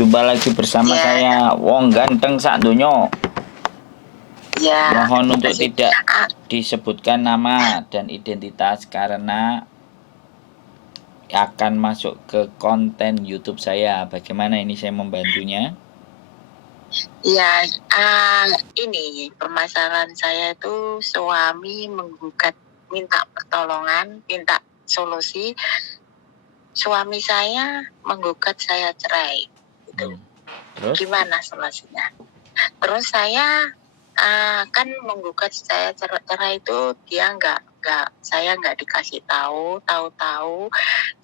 jumpa lagi bersama saya Wong Ganteng sak donya. Mohon untuk tidak disebutkan nama dan identitas karena akan masuk ke konten YouTube saya. Bagaimana ini saya membantunya? Ya, ini permasalahan saya itu suami menggugat, minta pertolongan, minta solusi. Suami saya menggugat saya cerai, gitu. Terus? Gimana solusinya? Terus saya kan menggugat saya cerai itu dia saya nggak dikasih tahu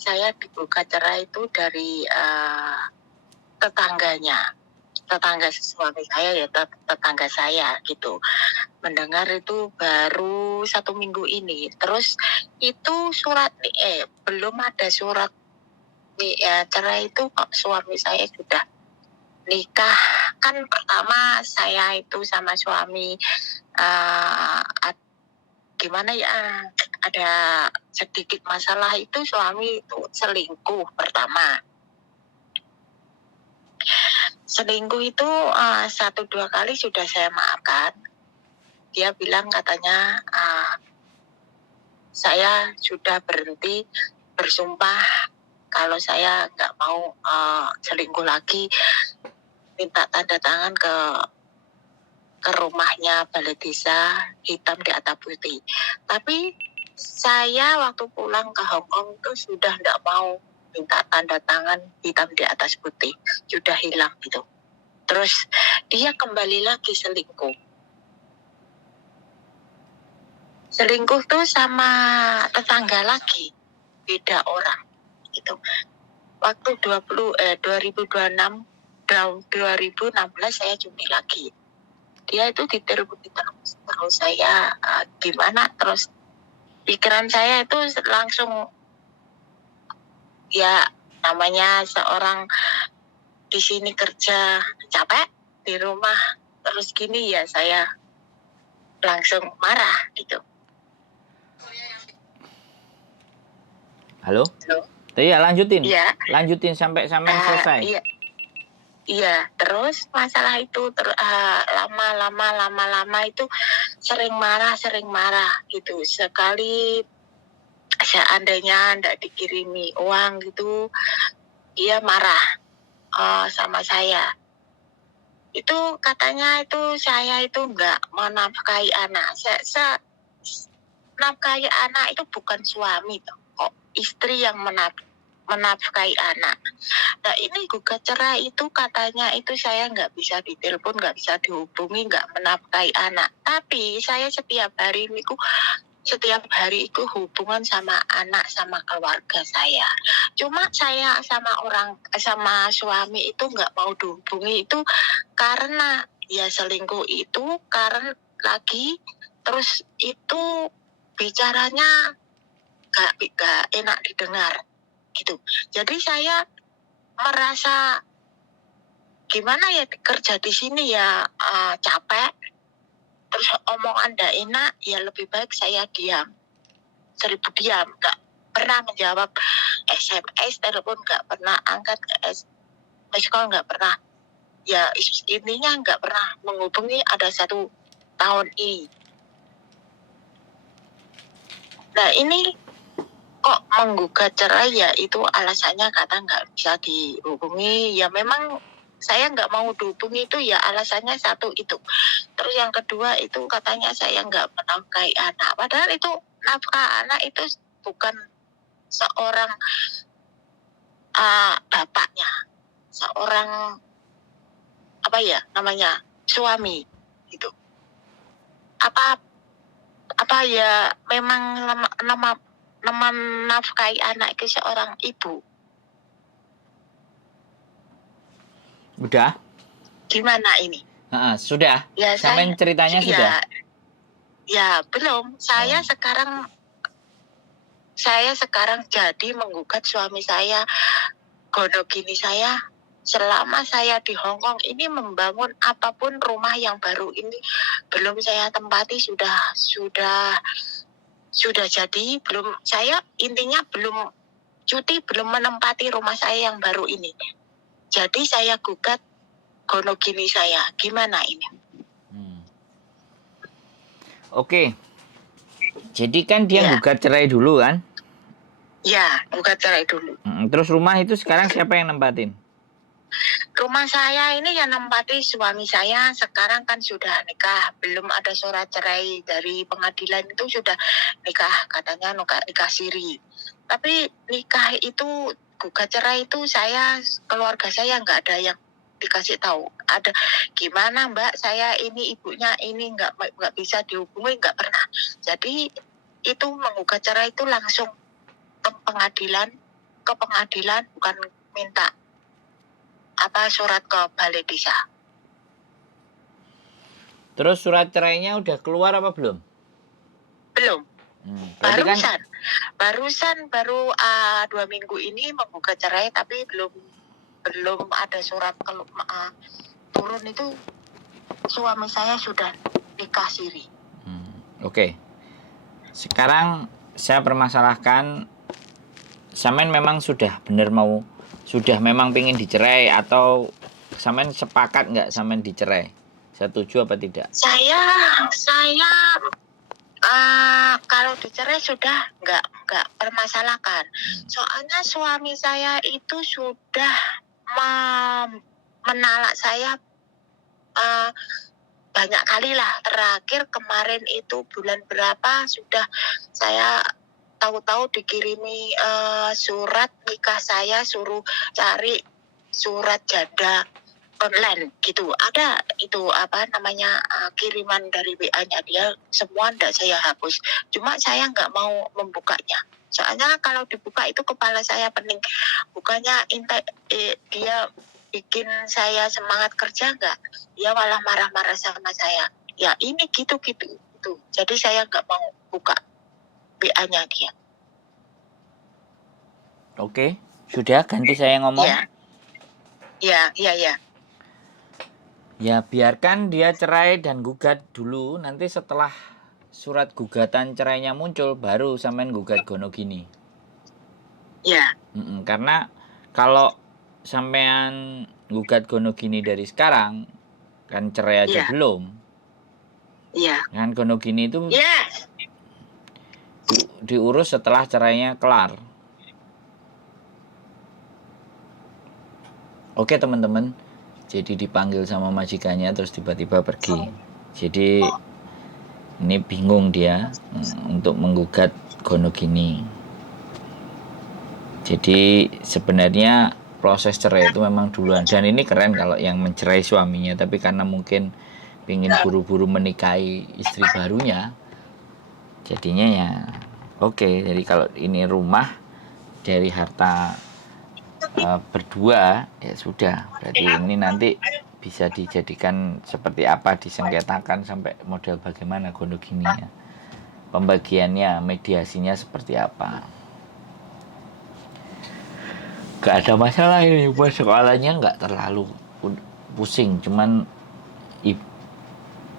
saya digugat cerai itu dari tetangga suami saya ya, tetangga saya gitu. Mendengar itu baru 1 minggu ini. Terus itu belum ada surat cerai itu kok suami saya sudah nikah. Kan pertama saya itu sama suami gimana ya, ada sedikit masalah itu suami itu selingkuh pertama. Selingkuh itu 1-2 kali sudah saya maafkan. Dia bilang katanya saya sudah berhenti bersumpah kalau saya nggak mau selingkuh lagi, minta tanda tangan ke rumahnya balai desa, hitam di atas putih. Tapi saya waktu pulang ke Hong Kong itu sudah nggak mau minta tanda tangan hitam di atas putih, sudah hilang gitu. Terus dia kembali lagi selingkuh. Selingkuh tuh sama tetangga lagi, beda orang gitu. Waktu 2016 saya cumi lagi. Dia itu ditelepon terus saya gimana, terus pikiran saya itu langsung ya, namanya seorang di sini kerja capek, di rumah terus gini ya, saya langsung marah gitu. Halo? Iya, lanjutin. Iya. Lanjutin sampai selesai. Iya, terus masalah itu lama itu sering marah gitu. Sekali seandainya ndak dikirimi uang gitu, dia marah sama saya. Itu katanya itu saya itu nggak menafkahi anak. Nafkahi anak itu bukan suami toh, kok istri yang menafkahi anak. Nah ini gugat cerai itu katanya itu saya nggak bisa ditelepon, nggak bisa dihubungi, nggak menafkahi anak. Tapi saya setiap hari itu hubungan sama anak, sama keluarga saya. Cuma saya sama suami itu nggak mau dihubungi itu karena ya selingkuh itu karena lagi, terus itu bicaranya gak enak didengar gitu. Jadi saya merasa gimana ya, kerja di sini ya capek, terus omongan ndak enak, ya lebih baik saya diam, 1000 diam, nggak pernah menjawab SMS, telepon nggak pernah angkat, miss call nggak pernah, ya intinya nggak pernah menghubungi ada 1 tahun ini. Nah ini kok menggugat cerai ya, itu alasannya kata nggak bisa dihubungi. Ya memang saya nggak mau dihubungi itu ya alasannya satu itu. Terus yang kedua itu katanya saya nggak menafkahi anak. Padahal itu nafkah anak itu bukan seorang bapaknya, seorang apa ya namanya, suami gitu. Apa ya memang menafkahi anak itu seorang ibu. Udah? Gimana ini? Sudah? Ya, sampai ceritanya sudah? Ya belum. Saya sekarang jadi menggugat suami saya. Gonogini saya selama saya di Hong Kong ini membangun apapun, rumah yang baru ini belum saya tempati, sudah jadi, belum, saya intinya belum cuti, belum menempati rumah saya yang baru ini. Jadi saya gugat gonogini saya. Gimana ini? Oke. Jadi kan dia Ya. gugat cerai dulu kan? Ya, gugat cerai dulu. Terus rumah itu sekarang siapa yang nempatin? Rumah saya ini yang nempati suami saya sekarang kan sudah nikah. Belum ada surat cerai dari pengadilan itu sudah nikah. Katanya nikah siri. Tapi nikah itu, gugat cerai itu keluarga saya nggak ada yang dikasih tahu. Ada gimana Mbak, saya ini ibunya ini nggak bisa dihubungi, nggak pernah. Jadi itu menggugat cerai itu langsung ke pengadilan bukan minta surat ke balai desa. Terus surat cerainya udah keluar apa belum? Belum. Barusan. Baru 2 minggu ini menggugat cerai, tapi belum ada surat turun itu suami saya sudah nikah siri. Oke. Sekarang saya permasalahkan, Samen memang sudah memang pengen dicerai atau Samen sepakat nggak Samen dicerai? Setuju apa tidak? Saya kalau dicerai sudah nggak permasalahkan. Soalnya suami saya itu sudah menalak saya banyak kali lah. Terakhir kemarin itu bulan berapa sudah saya tahu-tahu dikirimi surat nikah, saya suruh cari surat janda online gitu. Ada itu kiriman dari WA-nya dia, semua ndak saya hapus. Cuma saya nggak mau membukanya. Soalnya kalau dibuka itu kepala saya pening. Bukannya dia bikin saya semangat kerja nggak? Dia malah marah-marah sama saya. Ya ini gitu. Jadi saya nggak mau buka WA-nya dia. Oke, sudah ganti saya ngomong. Ya. Ya biarkan dia cerai dan gugat dulu. Nanti setelah surat gugatan cerainya muncul, baru Samen gugat gonogini. Ya. Karena kalau sampean gugat gonogini dari sekarang, kan cerai aja belum. Iya. Kan gonogini itu diurus setelah cerainya kelar. Oke teman-teman. Jadi dipanggil sama majikannya terus tiba-tiba pergi. Jadi ini bingung dia untuk menggugat gonogini. Jadi sebenarnya proses cerai itu memang duluan. Dan ini keren kalau yang mencerai suaminya. Tapi karena mungkin ingin buru-buru menikahi istri barunya, jadinya ya oke. Jadi kalau ini rumah dari harta berdua, ya sudah. Berarti ini nanti bisa dijadikan seperti apa, disengketakan sampai model bagaimana gonogininya, pembagiannya, mediasinya seperti apa. Gak ada masalah ini, buat sekolahnya nggak terlalu pusing. Cuman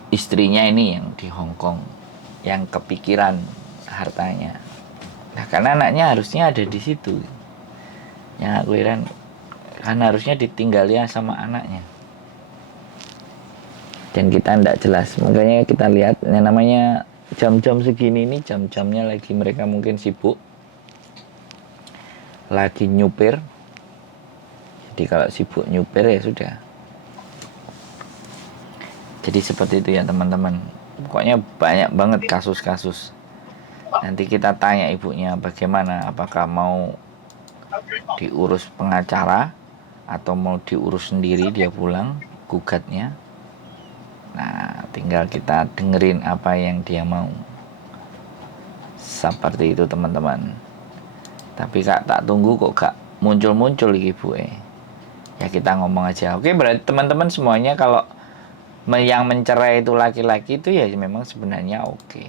istrinya ini yang di Hong Kong yang kepikiran hartanya. Nah karena anaknya harusnya ada di situ. Yang aku heran, kan harusnya ditinggalnya sama anaknya. Dan kita tidak jelas. Makanya kita lihat yang namanya jam-jam segini ini, jam-jamnya lagi mereka mungkin sibuk, lagi nyupir. Jadi kalau sibuk nyupir ya sudah. Jadi seperti itu ya teman-teman. Pokoknya banyak banget kasus-kasus. Nanti kita tanya ibunya bagaimana, apakah mau diurus pengacara atau mau diurus sendiri dia pulang gugatnya. Nah tinggal kita dengerin apa yang dia mau. Seperti itu teman-teman. Tapi kak tak tunggu kok gak muncul-muncul ibu ya kita ngomong aja. Oke, berarti teman-teman semuanya kalau yang mencerai itu laki-laki itu ya memang sebenarnya oke.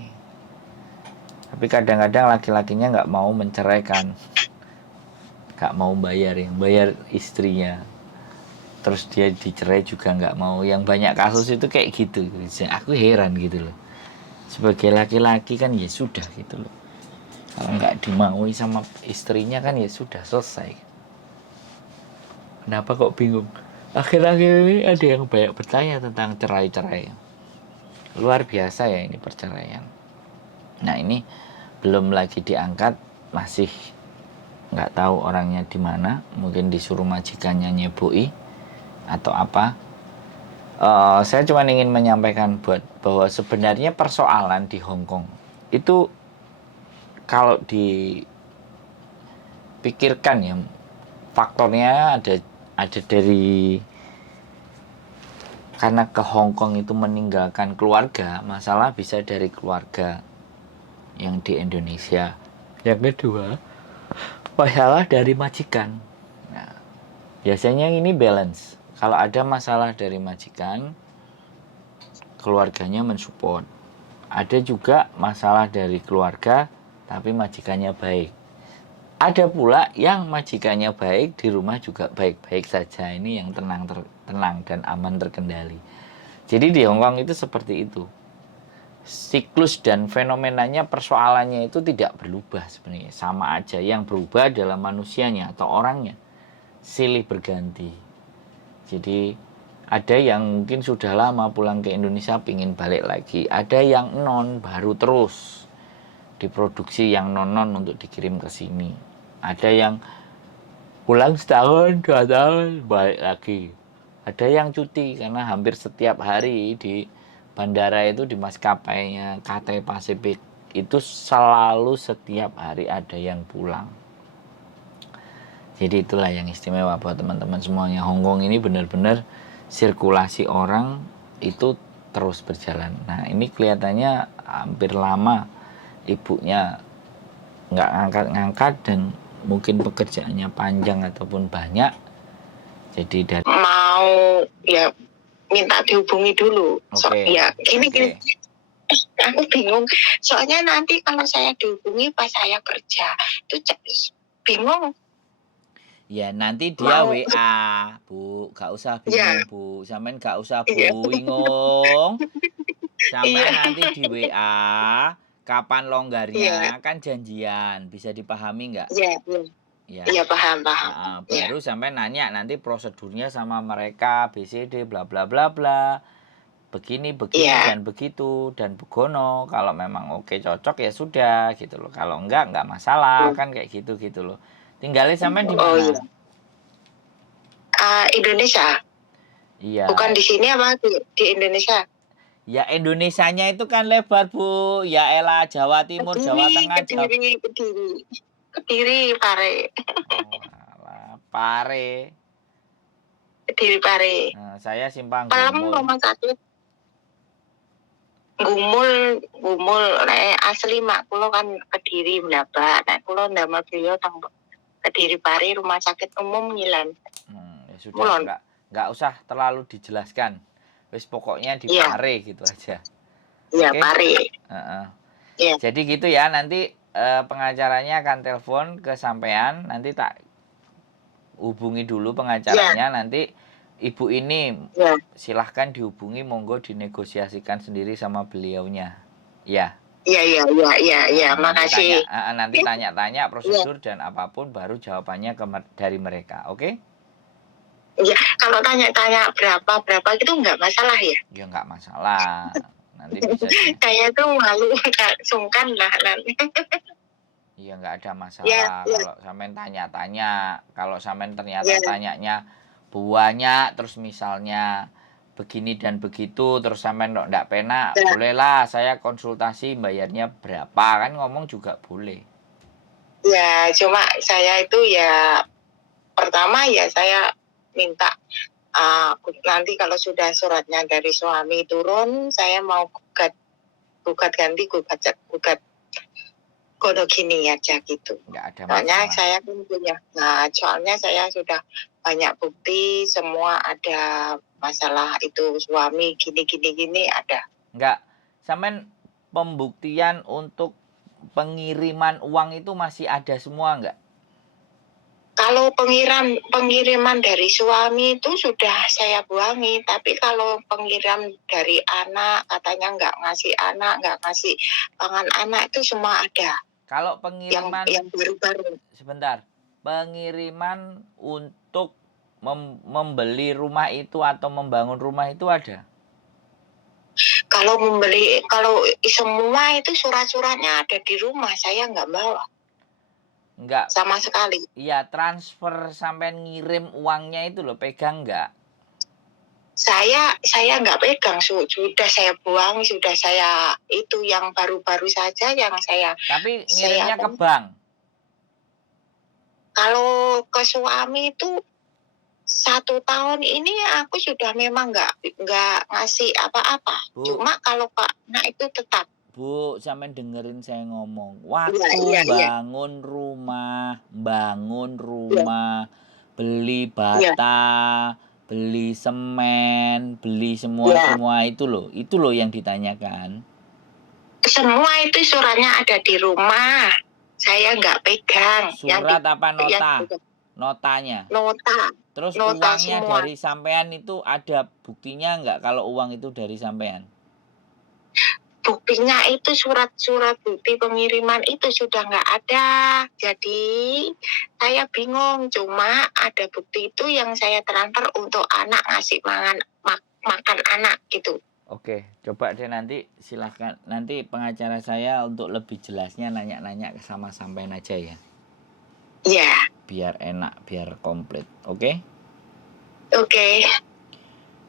Tapi kadang-kadang laki-lakinya nggak mau menceraikan, nggak mau bayar, yang bayar istrinya. Terus dia dicerai juga nggak mau. Yang banyak kasus itu kayak gitu. Aku heran gitu loh. Sebagai laki-laki kan ya sudah gitu loh. Kalau nggak dimaui sama istrinya kan ya sudah selesai. Kenapa kok bingung? Akhir-akhir ini ada yang banyak bertanya tentang cerai-cerai. Luar biasa ya ini perceraian. Nah ini belum lagi diangkat, masih nggak tahu orangnya di mana, mungkin disuruh majikannya nyebui atau apa. Saya cuma ingin menyampaikan bahwa sebenarnya persoalan di Hong Kong itu kalau dipikirkan ya, faktornya ada dari karena ke Hong Kong itu meninggalkan keluarga, masalah bisa dari keluarga yang di Indonesia. Yang kedua, masalah dari majikan. Nah, biasanya ini balance. Kalau ada masalah dari majikan, keluarganya mensupport. Ada juga masalah dari keluarga, tapi majikannya baik. Ada pula yang majikannya baik, di rumah juga baik-baik saja. Ini yang tenang dan aman terkendali. Jadi di Hong Kong itu seperti itu. Siklus dan fenomenanya, persoalannya itu tidak berubah sebenarnya. Sama aja, yang berubah adalah manusianya atau orangnya. Silih berganti. Jadi ada yang mungkin sudah lama pulang ke Indonesia pingin balik lagi. Ada yang non, baru terus diproduksi yang non untuk dikirim ke sini. Ada yang pulang setahun, 2 tahun, balik lagi. Ada yang cuti karena hampir setiap hari di bandara itu, di maskapainya Cathay Pacific itu selalu setiap hari ada yang pulang. Jadi itulah yang istimewa buat teman-teman semuanya. Hong Kong ini benar-benar sirkulasi orang itu terus berjalan. Nah ini kelihatannya hampir lama ibunya nggak ngangkat-ngangkat dan mungkin pekerjaannya panjang ataupun banyak. Jadi dari mau ya minta dihubungi dulu. Oke. Ya gini. Aku bingung. Soalnya nanti kalau saya dihubungi pas saya kerja itu bingung. Ya nanti dia Mau. WA, Bu, gak usah Ya. bingung Bu, sampean gak usah Iya. bingung, sampean Iya. nanti di WA, kapan Iya. longgarnya, kan janjian, bisa dipahami nggak? Iya. Ya, Iya paham. Iya. baru sampai nanya nanti prosedurnya sama mereka, BCD, bla bla bla bla, begini Iya. dan begitu dan begono. Kalau memang oke cocok ya sudah gitu loh, kalau enggak masalah kan kayak gitu loh. Tinggalnya sampean di Oh mana? iya. Indonesia. Iya. Bukan di sini apa di Indonesia? Ya Indonesianya itu kan lebar Bu. Ya elah, Jawa Timur, Jawa Tengah, Jawa... Kediri, Pare. Oh, alah, Pare. Kediri, Pare. Nah, saya Simpang Palem Gumul. rumah sakit. Gumul asli mak kulo kan Kediri mendapat. Nek kulo ndamel beliau teng Kediri Pare rumah sakit umum Ngilen. Ya sudah, enggak usah terlalu dijelaskan. Wis pokoknya di Pare gitu aja. Iya, Oke? Pare. Iya. Jadi gitu ya, nanti pengacaranya akan telepon ke sampean, nanti tak hubungi dulu pengacaranya, nanti ibu ini silahkan dihubungi, monggo dinegosiasikan sendiri sama beliaunya. Ya. Iya, makasih. Nanti tanya-tanya prosedur dan apapun baru jawabannya dari mereka, oke? Iya, kalau tanya-tanya berapa gitu nggak masalah ya? Ya nggak masalah, nanti bisa. Kayak tuh malu, sungkan lah nanti. Iya nggak ada masalah kalau sampean tanya-tanya. Kalau sampean ternyata tanyanya banyak terus misalnya begini dan begitu terus sampean nggak penak, bolehlah saya konsultasi bayarnya berapa, kan ngomong juga boleh. Ya cuma saya itu ya pertama ya saya minta nanti kalau sudah suratnya dari suami turun saya mau gugat kono gini aja gitu. Nggak ada masalah. Soalnya saya pun punya. Nah, soalnya saya sudah banyak bukti semua ada masalah itu suami gini ada. Nggak, sampean pembuktian untuk pengiriman uang itu masih ada semua nggak? Kalau pengiriman dari suami itu sudah saya buangi, tapi kalau pengiriman dari anak katanya nggak ngasih anak, nggak ngasih pangan anak itu semua ada. Kalau pengiriman yang baru-baru. Sebentar. Pengiriman untuk membeli rumah itu atau membangun rumah itu ada? Kalau semua itu surat-suratnya ada di rumah, saya nggak bawa Enggak. sama sekali. Iya, transfer sampai ngirim uangnya itu loh, pegang enggak? Saya nggak pegang, sudah saya buang, sudah saya itu yang baru-baru saja yang saya. Tapi ngirimnya ke bank. Kalau ke suami itu 1 tahun ini aku sudah memang nggak ngasih apa-apa. Bu. Cuma kalau ke anak itu tetap. Bu, sampean dengerin saya ngomong. Waktu Iya. bangun rumah, beli bata, beli semen, beli semua itu loh yang ditanyakan. Semua itu suratnya ada di rumah. Saya nggak pegang. Surat apa nota? Notanya. Nota. Terus Nota uangnya semua. dari sampean itu ada buktinya nggak kalau uang itu dari sampean? Buktinya itu surat-surat bukti pengiriman itu sudah nggak ada. Jadi saya bingung. Cuma ada bukti itu yang saya transfer untuk anak ngasih makan anak gitu. Oke, coba deh nanti silahkan. Nanti pengacara saya untuk lebih jelasnya nanya-nanya sama sampean aja ya. Ya. Biar enak, biar komplit. Oke? Oke.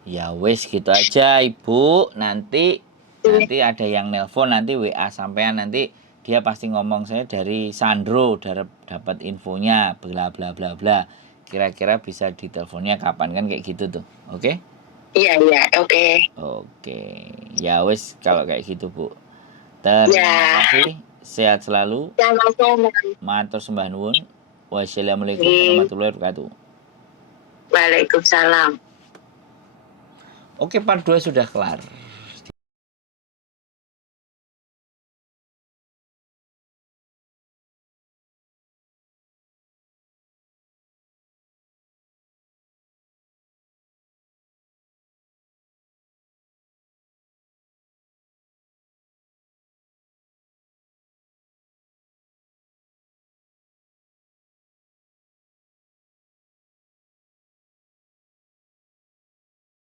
Ya wes gitu aja Ibu. Nanti ada yang nelpon, nanti WA sampean, nanti dia pasti ngomong saya dari Sandro, dapat infonya bla bla bla bla. Kira-kira bisa diteleponnya kapan, kan kayak gitu tuh. Oke? Iya, oke. Oke. Ya wes kalau kayak gitu Bu. Terima kasih. Sehat selalu. Sama-sama. Matur sembah nuwun. Wassalamualaikum warahmatullahi wabarakatuh. Waalaikumsalam. Oke, part 2 sudah kelar.